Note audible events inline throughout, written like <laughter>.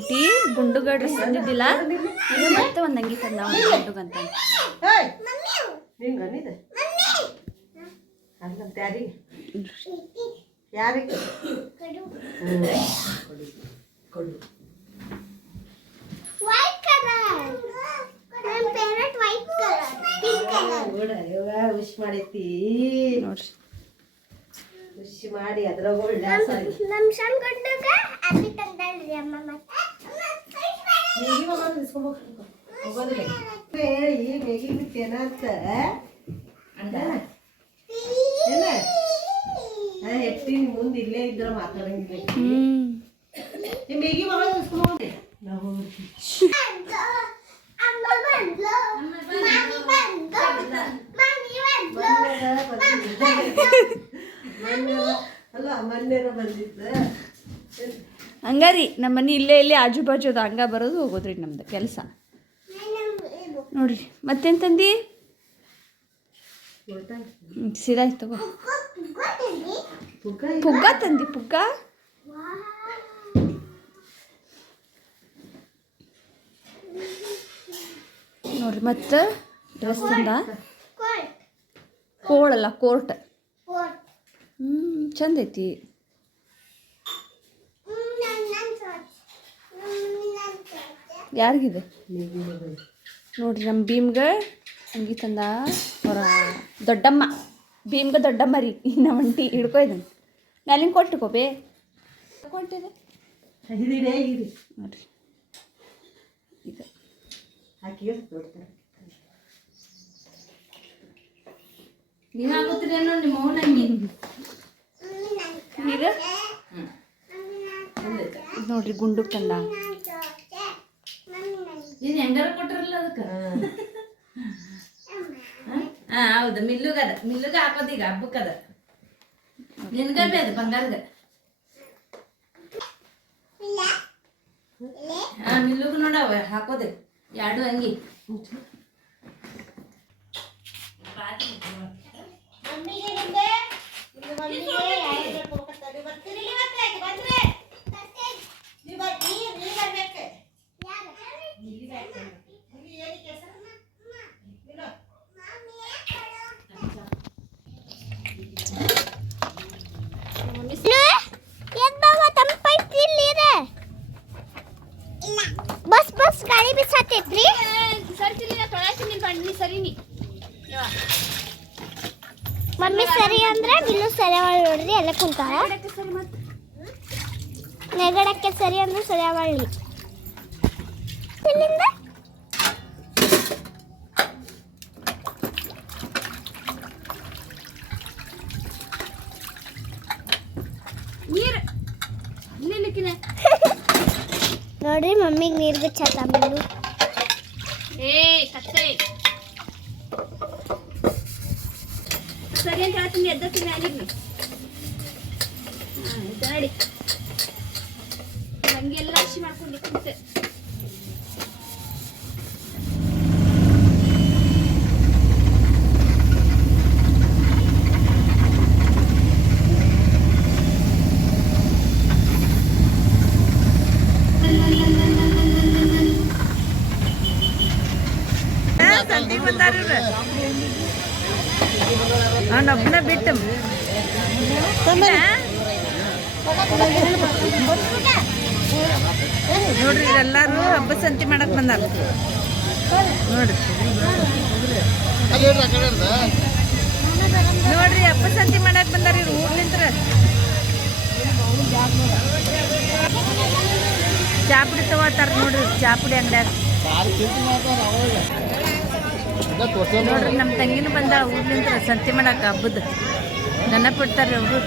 ಒಂಟಿ ಗುಂಡುಗ ಡ್ರೆಸ್ ತಂದಿದ್ದಿಲ್ಲ ಈಗ ಮತ್ತೆ ಒಂದು ಅಂಗಿ ತಂದ ಗುಂಡುಗಂತ. ವಿಶ್ ಮಾಡೈತಿ ನೋಡ್ರಿ. ವಿಶ್ ಮಾಡಿ ಅದ್ರಾಗ ಒಳ್ಳೆ ನಮ್ ಸಣ್ಣ ಗಂಡಗ ಅಲ್ಲಿ ತಂದಳ್ರಿ ಅಮ್ಮ ಮತ್ತೆ. ಮೇಗಿ ಮಗ ನಿಲ್ಸ್ಕೊಂಬೇಕು ಹೋಗೋದಿಲ್ಲ ಹೇಳಿ ಮೇಗಿ ಬಿಟ್ಟೇನಂತ ಅಂದ ಏನ ನಾ ಎತ್ತೀನಿ ಮುಂದೆ ಇಲ್ಲೇ ಇದ್ರ ಮಾತಾಡಂಗಿಲ್ಲ ನಿಮ್ಮ ಮ್ಯಾಗಿ ಮೇಗಿ ಮಗ ನಿಲ್ಸ್ಕೊಂಡು ನಾವು ಅಲ್ಲ ಮೊನ್ನೆರ ಬಂದಿದ್ದ. ಹಂಗಾರಿ ನಮ್ಮ ಮನೆ ಇಲ್ಲೇ ಇಲ್ಲೇ ಆಜು ಬಾಜು ಅದು ಹಂಗ ಬರೋದು ಹೋಗೋದ್ರಿ ನಮ್ದು ಕೆಲಸ. ನೋಡ್ರಿ ಮತ್ತೆ ತಂದಿ ಹ್ಮ್, ಸೀದಾ ತಗೋ. ಪುಗ್ಗ ತಂದಿ ಪುಗ್ಗ? ನೋಡ್ರಿ ಮತ್ತೆ ಡ್ರೆಸ್ ತಂದ? ಕೋಟ್ ಕೋಳಲ್ಲ ಕೋರ್ಟ್. ಹ್ಞೂ ಹ್ಮ್ ಚಂದ ಐತಿ ನನ್ ನನ್ ಸೋಚ್ ನನ್ ಸೋಚ್ ಯಾರಿಗಿದೆ? ನೋಡ್ರಿ ನಮ್ಮ ಭೀಮ್ಗೆ ಅಂಗಿ ತಂದ ಅವರ ದೊಡ್ಡಮ್ಮ. ಭೀಮ್ಗೆ ದೊಡ್ಡಮ್ಮ ರೀ. ನಮ್ಮ ಅಂಟಿ ಹಿಡ್ಕೊ ಇದನ್ನು. ಮ್ಯಾಲಿನ ಕೊಟ್ಟುಕೋ ಬೇ. ಕೊಟ್ಟಿದೆ. ನೋಡ್ರಿ. ಈಗ? ನೋಡ್ರಿ ಗುಂಡು ತಂದ. ನೀನು ಹೆಂಗಾರ ಕೊಟ್ರಲ್ಲ ಅದಕ್ಕೆ? ಹಾ. ಹೌದು ಮಿಲ್ಲುಗದ ಮಿಲ್ಲುಗ ಹಾಕೋದು ಈಗ ಹಬ್ಬಕ್ಕದ ನಿನ್ಗ ಅದು ಬಂಗಾರದ. ಹಾ ಮಿಲ್ಲುಗ ನೋಡವ ಹಾಕೋದೆ. ಎರಡು ಅಂಗಿ. ಮಮ್ಮಿ ಸರಿ ಅಂದ್ರೆ ಬಿಲ್ಲು ಸರಿ ಅವಳು ನೋಡ್ರಿ ಎಲ್ಲ ಕುಂತಾಳ ಸರಿ ಮತ್ತೆ ನೆಗಡಕ್ಕೆ ಸರಿ ಅಂದ್ರೆ ಸರಿ ಅವಳಿ ಇಲ್ಲಿಂದ? ನೀರು. ನಿಲ್ಲಿಕ್ಕಿನ <laughs> ನೋಡ್ರಿ ಮಮ್ಮಿಗೆ ನೀರು ಬಿಚ್ಚಾತ ಬಿಲ್ಲು. ಸರಿ ಅಂತ ಹೇಳ್ತೀನಿ ಎದ್ದಕ್ಕೆ ಮ್ಯಾಲಿಗೆ ಹಾಂ ನಡಿ. ಹಂಗೆಲ್ಲ ಹಸಿ ಮಾಡ್ಕೊಂಡು ಕುಂತೆ. ಅವನೊಬ್ಬನ ಬಿಟ್ಟು. ನೋಡ್ರಿ ಎಲ್ಲರೂ ಹಬ್ಬ ಸಂತಿ ಮಾಡಕ್ ಬಂದಾರ. ನೋಡ್ರಿ. ನೋಡ್ರಿ ಹಬ್ಬ ಸಂತಿ ಮಾಡಕ್ ಬಂದಾರ ಇವ್ರು ಊರ್ಲಿಂತ್ರ ಚಾಪುಡಿ ತಗೋತಾರ ನೋಡ್ರಿ ಚಾಪುಡಿ ಅಂಗಡ್ಯಾಗ. ನೋಡ್ರಿ ನಮ್ಮ ತಂಗಿನ ಬಂದ ಊರ್ಲಿಂದ ಸಂತಿ ಮಾಡಕ್ಕೆ ಹಬ್ಬದ. ನೆನಪಿಡ್ತಾರೆ ಅವರು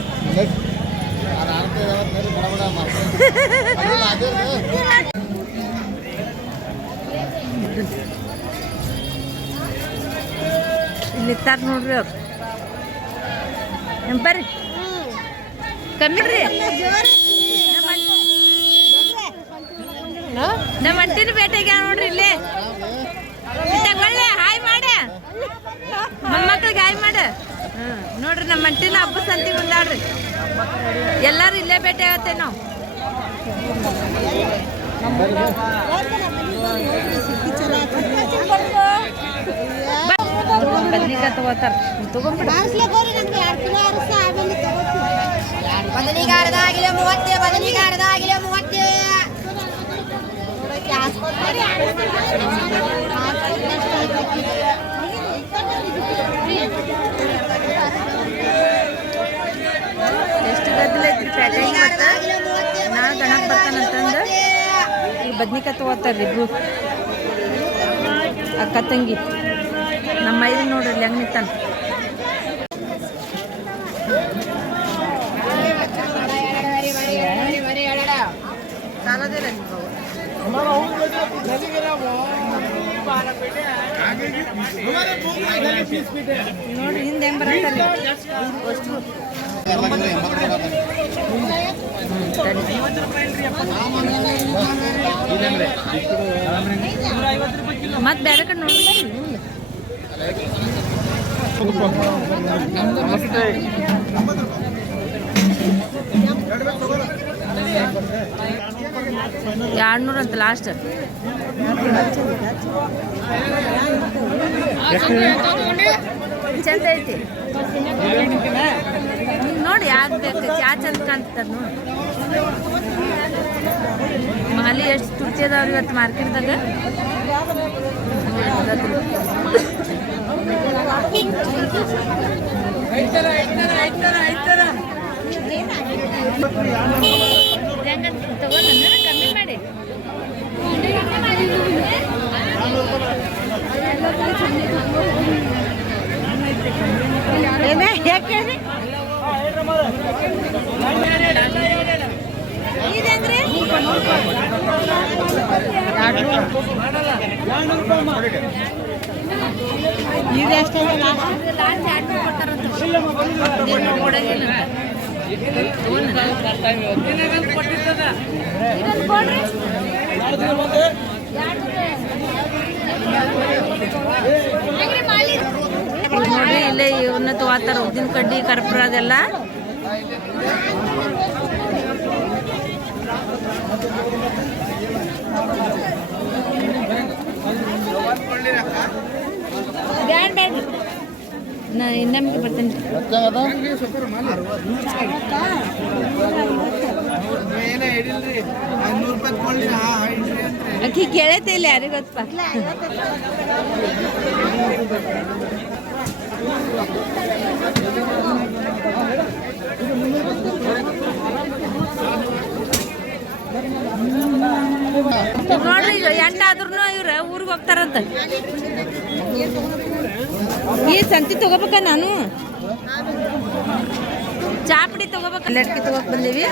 ಇಲ್ಲಿ ಇತ್ತಾರ ನೋಡ್ರಿ ಅವ್ರು. ಬರ್ರಿ. ಕಮ್ಮಿ ರೀ ನಮ್ಮ ಅಂಟಿನ ಭೇಟಿಗೆ ನೋಡ್ರಿ ಇಲ್ಲಿ? ಮಾಡ. ಮೊಮ್ಮಕ್ಳಿಗೆ ಗಾಯ ಮಾಡ. ನೋಡ್ರಿ ನಮ್ಮ ಮಂಟಿನ ಹಬ್ಬ ಸಂತಿ ಮುಂದಾಡ್ರಿ. ಎಲ್ಲಾರು ಇಲ್ಲೇ ಭೇಟಿ ಆಗತ್ತೆ ನಾವು. ಮೂವತ್ತೇ ಎಷ್ಟು ಗದ್ದಲ ಐತ್ರಿ ಪ್ಯಾಟೆಗೆ ಇವತ್ತು ನಾ ಗಣಕ್ ಬರ್ತಾನಂತಂದು ಈ ಬದ್ನಿಕಾಯಿ ತಗೋತಾರ ಇಬ್ರು ಅಕ್ಕ ತಂಗಿ ನಮ್ಮ ಐದು ನೋಡ್ರಿ ಹೆಂಗ್ ನಿಂತಾನ ನೋಡ್ರಿ. ಹಿಂದೆ ಮತ್ತೆ ಬೇರೆ ಕಡೆ ನೋಡಿ ಎರಡ್ನೂರ ಅಂತ ಲಾಸ್ಟ್ ಚಂದ ಐತಿ. ನೋಡಿ ಯಾಕೆ ಬೇಕು? ಯಾ ಚಂದ ಕಾಣ್ತದ ನೋಡಿ. ಮಾಲಿ ಎಷ್ಟು ತುರ್ತಿ ಅದಾವ್ರಿ ಇವತ್ತು ಮಾರ್ಕೆಟ್ದಾಗ ಕಮ್ಮಿ ಮಾಡಿ ಲಾಸ್ಟ್? ಯಾಕೆ ಇದಂಗ್ರಿ ಇಲ್ಲೇ ಇವನ್ನ ಉದ್ದಿನ ಕಡ್ಡಿ ಕರ್ಪೂರ ಅದೆಲ್ಲ. ನಾ ಬರ್ತೀನಿ. ಅಕ್ಕಿ ಕೇಳೈತೆ ಇಲ್ಲ ಯಾರಿಗೆ ಗೊತ್ತಪ್ಪ ನೋಡ್ರಿ ಎಂಟಾದ್ರೂ ಇವ್ರ ಊರಿಗೆ ಹೋಗ್ತಾರಂತ. ಈ ಸಂತಿ ತಗೋಬೇಕ ನಾನು? ಚಾಪಡಿ ತಗೋಬೇಕ? ಲಟ್ಕಿ ತಗೋಕ್ ಬಂದೀವಿ.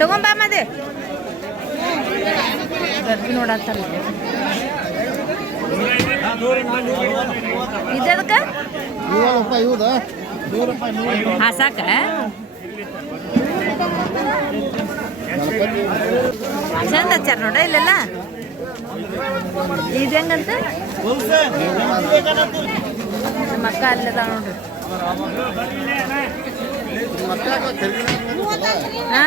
ತಗೊಂಬ ಮದೆ. ಗರ್ಭಿ ನೋಡತ್ತಾರ ಇದಕ್ಕ ಹಾಸಾಕ ಚಂದ ಹಚ್ಚಾರ ನೋಡ ಇಲ್ಲೆಲ್ಲ? ಇದು ಹೆಂಗಂತ? ನಮ್ಮ ಅಕ್ಕ ಅಲ್ಲದ ನೋಡ್ರಿ ಹಾ?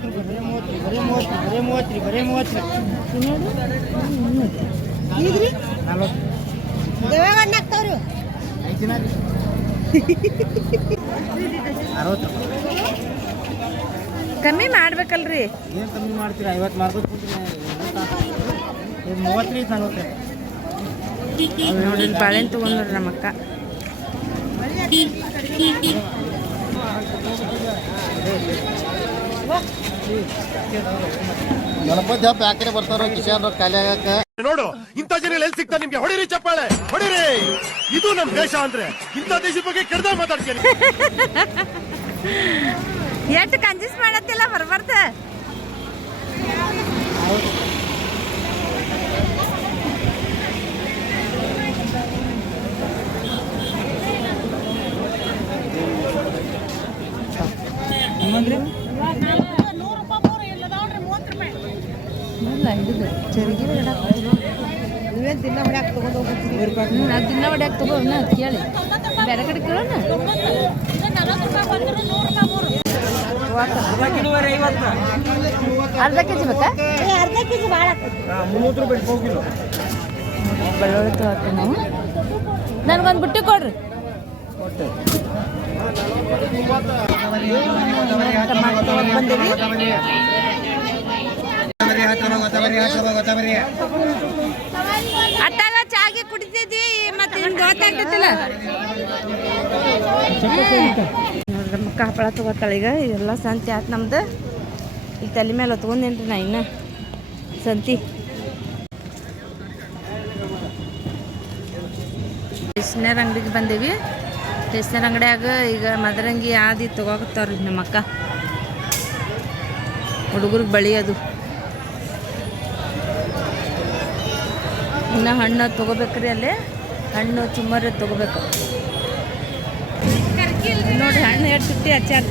ಬರೀ ಮೂವತ್ತು ಬರೀ ಮೂವತ್ತು ರೀ ಬರೀ ಮೂವತ್ತು ರೀ ದಿನ ರೀ ಅರವತ್ತು ರೂಪಾಯಿ ಕಮ್ಮಿ ಮಾಡ್ಬೇಕಲ್ರಿ. ಏನು ಕಮ್ಮಿ ಮಾಡ್ತೀರಿ ಐವತ್ತು ಮಾಡ್ಬೋದು ಇದು ಮೂವತ್ತು ರೀ ನಲ್ವತ್ತು ನೋಡಿ ಬಾಳೆನ್ ತಗೊಂಡ್ರಿ ನಮ್ಮ ಅಕ್ಕ. ಗಣಪತಿ ಹಬ್ಬ ಯಾಕೆ ಬರ್ತಾರೋ ಕಿಶನ್ ರೊಕ್ಕ ಖಾಲಿ ಆಗಕ್ಕ. ನೋಡು ಇಂಥ ಜನ ಎಲ್ಲಿ ಸಿಕ್ತಾರೆ ನಿಮ್ಗೆ? ಹೊಡಿರಿ ಚಪ್ಪಾಳೆ ಹೊಡಿರಿ. ಇದು ನಮ್ ದೇಶ ಅಂದ್ರೆ. ಇಂಥ ದೇಶದ ಬಗ್ಗೆ ಕೆಡ್ದ ಮಾತಾಡ್ತೀನಿ ಎಷ್ಟು ಕಂಜೂಸ್ ಮಾಡತ್ತಿಲ್ಲ ಬರ್ಬಾರ್ದ ನೀವೇನ್ ದಿನ ಹೊಡ್ಯಾಕ ತಗೊಂಡ್ ಹೋಗ್ತೀರಿ ಹ್ಞೂ ಅದು ದಿನ ಹೊಡ್ಯಾಕ ತಗೋ ಇನ್ನ ಅದ್ ಕೇಳಿ. ಬೇರೆ ಕಡೆ ಕೇಳೋಣ? ಅರ್ಧ ಕೆ ಜಿ ಬೇಕಾ? ಅರ್ಧ ಕೆಜಿ ಭಾಳ ಬೆಳ್ಳುಳ್ಳಿ ತಗೋತೀವಿ ನಾವು ನನಗೊಂದು ಬುಟ್ಟಿ ಕೊಡ್ರಿ. ಟಮಾಟೊ ಬರ್ರಿ ಅತ್ತಾಗ ಚಾಗಿ ಕುಡಿತಿದ್ವಿ, ಮತ್ತೆ ಗೊತ್ತಾಗ್ತಿಲ್ಲ ಗೊತ್ತಾಗ್ತೈತಿಲ್ಲ ನೋಡ್ರಿ, ನಮ್ಮ ಹಪ್ಪಳ ತಗೋತಾಳೆ ಈಗ. ಇವೆಲ್ಲ ಸಂತಿ ಆತು ನಮ್ದು. ಈಗ ತಲೆ ಮೇಲೆ ಹೊತ್ಕೊಂಡೇನ್ರಿ ನಾ ಇನ್ನ. ಸಂತಿ. ಸ್ಟೇಷನರ್ ಅಂಗಡಿಗೆ ಬಂದೀವಿ. ಸ್ಟೇಷನರ್ ಅಂಗಡಿಯಾಗ ಈಗ ಮದರಂಗಿ ಆದಿ ತಗೋತಾವ್ರಿ ನಮ್ಮಕ್ಕ ಅಕ್ಕ. ಹುಡುಗರಿಗೆ ಬಳಿ ಅದು. ಇನ್ನು ಹಣ್ಣು ತೊಗೋಬೇಕ್ರಿ ಅಲ್ಲಿ. ಹಣ್ಣು ಚುಮ್ಮರ ತೊಗೋಬೇಕು. ನೋಡಿ ಹಣ್ಣು ಎರಡು ಸುತ್ತಿ ಹಚ್ಚಾರ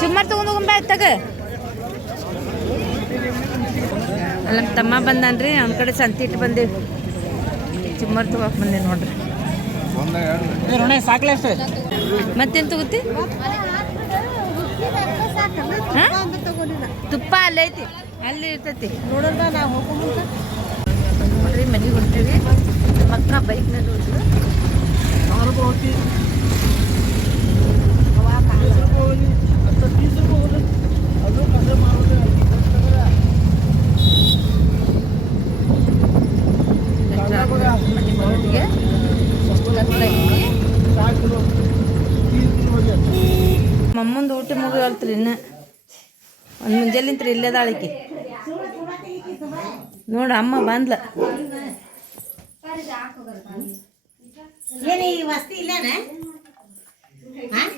ಚುಮ್ಮರ್ ತಗೊಂಡ್ ತಗ. ಅಲ್ಲ ನಮ್ಮ ತಮ್ಮ ರೀ ಅವ್ನ ಕಡೆ ಸಂತಿ ಇಟ್ಟು ಬಂದೇವಿ ಚುಮ್ಮರ್ ತಗೋಕ್ ಬಂದೆ ನೋಡ್ರಿ. ಮತ್ತೇನು ತಗೋತಿ? ತುಪ್ಪ ಅಲ್ಲೇ ಐತಿ ಅಲ್ಲಿ ಇರ್ತೈತಿ. ನೋಡೋಣ ನಾವು ಹೋಗೋ ಮುಂದ ನೋಡ್ರಿ ಮನೆಗೆ ಹೊಂಟೀವಿ. ನಮ್ಮ ಅಕ್ಕ ಬೈಕ್ನಲ್ಲಿ ಹೋದ್ರು. ಮನೆ ಬರೋಟಿಗೆ ಮಮ್ಮಂದು ಊಟ ಮುಗಿಯಲ್ತ್ರಿ ಇನ್ನು. ಒಂದು ಮುಂಜಾಲಿಂತ್ರಿ ಇಲ್ಲೇ ದಾಳಿಕೆ ನೋಡ ಅಮ್ಮ ಬಂದ್ಲ. ಏನಿ ವಸ್ತಿ ಇಲ್ಲೇನ?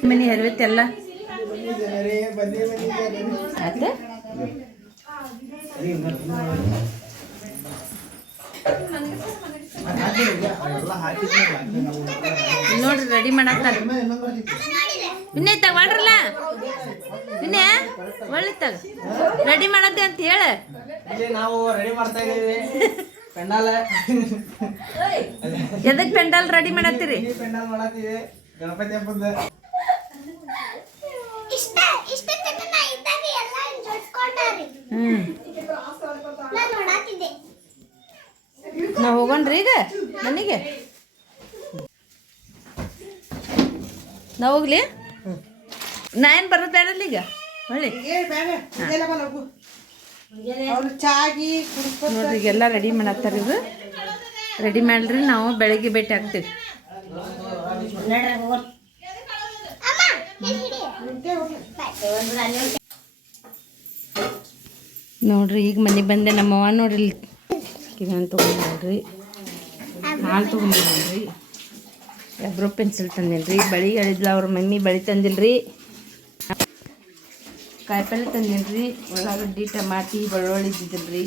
ಮನೆ ಹರಿವತ್ತೆಲ್ಲ ಆತ ನೋಡ್ರಿ ರೆಡಿ ಮಾಡತ್ತಾರ ಇನ್ನೇ ತಗೊಂಡ್ರಲ್ಲ ಇನ್ನೇ ಒಳ್ಳೆ ತಗ. ರೆಡಿ ಮಾಡತ್ತೆ ಅಂತ ಹೇಳ. ಇಲ್ಲಿ ನಾವು ರೆಡಿ ಮಾಡ್ತಾ ಇದೀವಿ ಪೆಂಡಾಲ. ಎದಕ್ ಪೆಂಡಾಲ್ ರೆಡಿ ಮಾಡತ್ತೀರಿ? ಪೆಂಡಾಲ್ ಮಾಡತ್ತೀವಿ. ಗಣಪತಿ ಹಬ್ಬದ. ಇಷ್ಟ ಇಷ್ಟ ತನಕ ನಾ ಇದ್ದಾಗ ಎಲ್ಲ ಜೋಡಿಸ್ಕೊಂಡಾರಿ. ಹ್ಮ್ ನಾ ನೋಡಾತಿದ್ದೆ ನಾವು ಹೋಗೋಣ್ರಿ ಈಗ ಮನೆಗೆ. ನಾವು ಹೋಗ್ಲಿ? ನಾ ಏನು ಬರೋದು ಬೇಡಲ್ಲ ಈಗ? ಹೊಳ್ಳಿ ನೋಡ್ರಿ ಈಗೆಲ್ಲ ರೆಡಿ ಮಾಡತ್ತಾರ ಇದು ರೆಡಿ ಮಾಡ್ರಿ ನಾವು ಬೆಳಗ್ಗೆ ಭೇಟಿ ಆಗ್ತೀವಿ. ನೋಡ್ರಿ ಈಗ ಮನೆ ಬಂದೆ ನಮ್ಮವ್ವ ನೋಡ್ರಿ ಕಿವ್ಯಾನ್ ತೊಗೊಂಡ್ರಿ ಹಾಲು ತೊಗೊಂಡಿದ್ರಿ ಎಬ್ರೋ ಪೆನ್ಸಿಲ್ ತಂದಿಲ್ರಿ. ಬಳಿ ಹೇಳಿದ್ಲ ಅವ್ರ ಮಮ್ಮಿ ಬಳಿ ತಂದಿಲ್ರಿ. ಕಾಯಿಪಲ್ಲೆ ತಂದಿಲ್ರಿ. ಉಳ್ಳಾಗಡ್ಡಿ ಟಮಾಟಿ, ಬೆಳ್ಳುಳ್ಳಿ ಇದ್ದಿದ್ದಿಲ್ರಿ.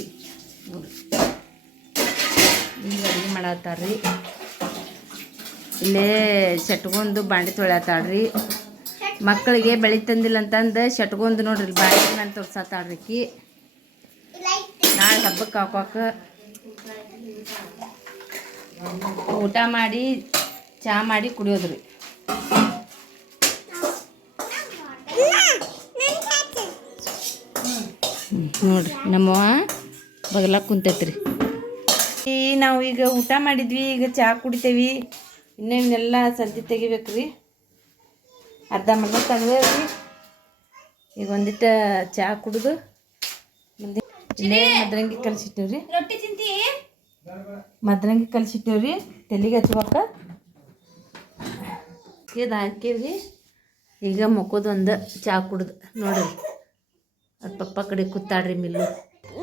ರೀ ಈಗ ಅಡುಗೆ ಮಾಡತ್ತಾರ್ರಿ. ಇಲ್ಲೇ ಶಟ್ಗೊಂದು ಬಾಂಡೆ ತೊಳ್ಯಾತಾಳ್ರಿ. ಮಕ್ಕಳಿಗೆ ಬೆಳಿ ತಂದಿಲ್ಲ ಅಂತಂದು ಶಟ್ಗೊಂದು ನೋಡ್ರಿ. ಬಾಂಡಿ ನಾನು ತೋರ್ಸತ್ತಾಳ್ರಿಕಿ ನಾಳೆ ಹಬ್ಬಕ್ಕೆ ಹಾಕೋಕ ಊಟ ಮಾಡಿ ಚಹಾ ಮಾಡಿ ಕುಡಿಯೋದ್ರಿ ನೋಡ್ರಿ ನಮ್ಮವ್ವ ಬಗಲಾಗ ಕುಂತೈತ್ರಿ. ನಾವು ಈಗ ಊಟ ಮಾಡಿದ್ವಿ, ಈಗ ಚಹಾ ಕುಡಿತೇವಿ. ಇನ್ನೇನೆಲ್ಲ ಸಂತಿ ತೆಗಿಬೇಕ್ರಿ ಅರ್ಧ ಮರ್ಧ ತೆಗ್ದೇವ್ರಿ ಈಗ ಒಂದಿಟ್ಟು ಚಹಾ ಕುಡಿದು. ಮುಂದೆ ಮದ್ರಂಗಿ ಕಲಿಸಿಟ್ಟಿವ್ರಿ. ರೊಟ್ಟಿ ಕಲಿಸಿಟ್ಟೇವೆ ರೀ ತಲೆಗೆ ಹಚ್ಬೇಕ. ಇದು ರೀ ಈಗ ಮಕ್ಕೋದು ಒಂದು ಚಹಾ ಕುಡ್ದು ನೋಡ್ರಿ. ಅದು ಪಪ್ಪ ಕಡೆ ಕೂತಾಡ್ರಿ ಮಿಲ್ಲು.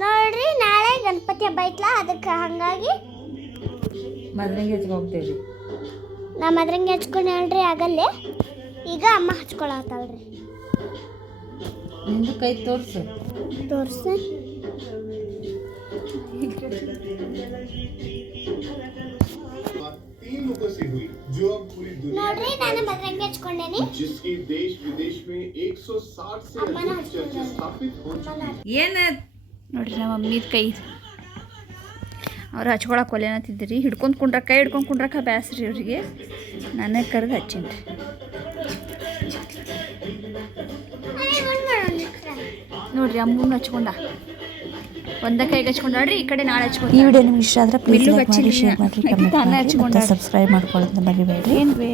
ನೋಡ್ರಿ ನಾಳೆ ಗಣಪತಿ ಹಬ್ಬ ಐತ್ಲ ಅದಕ್ಕೆ ಹಂಗಾಗಿ ಮದ್ರಂಗಿ ಹಚ್ಕೊಂಡ್ತೇವೆ ಹೋಗ್ತೇವ್ರಿ. ನಾ ಮದ್ರಂಗಿ ಹಚ್ಕೊಂಡು ಹೇಳ್ರಿ ಆಗಲ್ಲೇ. ಈಗ ಅಮ್ಮ ಹಚ್ಕೊಳತ್ತಾಳ್ರಿ. ನಿಂದು ಕೈ ತೋರ್ಸು. ತೋರ್ಸ. लोगों से हुई जो अब पूरी दुनिया ನೋಡ್ರಿ ನಾನು ಮದ್ರಂಗಿ ಹಚ್ಕೊಂಡೇನಿ जिसकी देश विदेश में 160 से अम्मा ना अधिक चर्च स्थापित हो चुके हैं ಏನು ನೋಡ್ರಿ ನಮ್ಮ ಮಮ್ಮಿದ ಕೈ ಅವ್ರು ಹಚ್ಕೊಳಕ್ಕೆ ಒಲೆನತ್ತಿದ್ರಿ ಹಿಡ್ಕೊಂಡು ಕುಂಡ್ರ ಕೈ ಹಿಡ್ಕೊಂಡು ಕುಂಡ್ರಕ ಬ್ಯಾಸ್ರಿ ಅವ್ರಿಗೆ ನಾನೇ ಕರೆದು ಹಚ್ಚೀನಿ ನೋಡ್ರಿ ಅಮ್ಮನ ಹಚ್ಕೊಂಡ ಒಂದ ಕೈಗೆ ಹಚ್ಕೊಂಡ್ರಿ ಈ ಕಡೆ ನಾಳೆ ಹಚ್ಕೊಂಡು ಈ ವಿಡಿಯೋ ನಿಮ್ಗೆ ಇಷ್ಟ ಆದರೆ ಪ್ಲೀಸ್ ಲೈಕ್ ಮಾಡಿ ಶೇರ್ ಮಾಡಿ ಕಮೆಂಟ್ ಮಾಡಿ ಸಬ್ಸ್ಕ್ರೈಬ್ ಮಾಡ್ಕೊಳ್ಳೋದನ್ನ ಮರಿಬೇಡಿ ಏನ್ವೇ?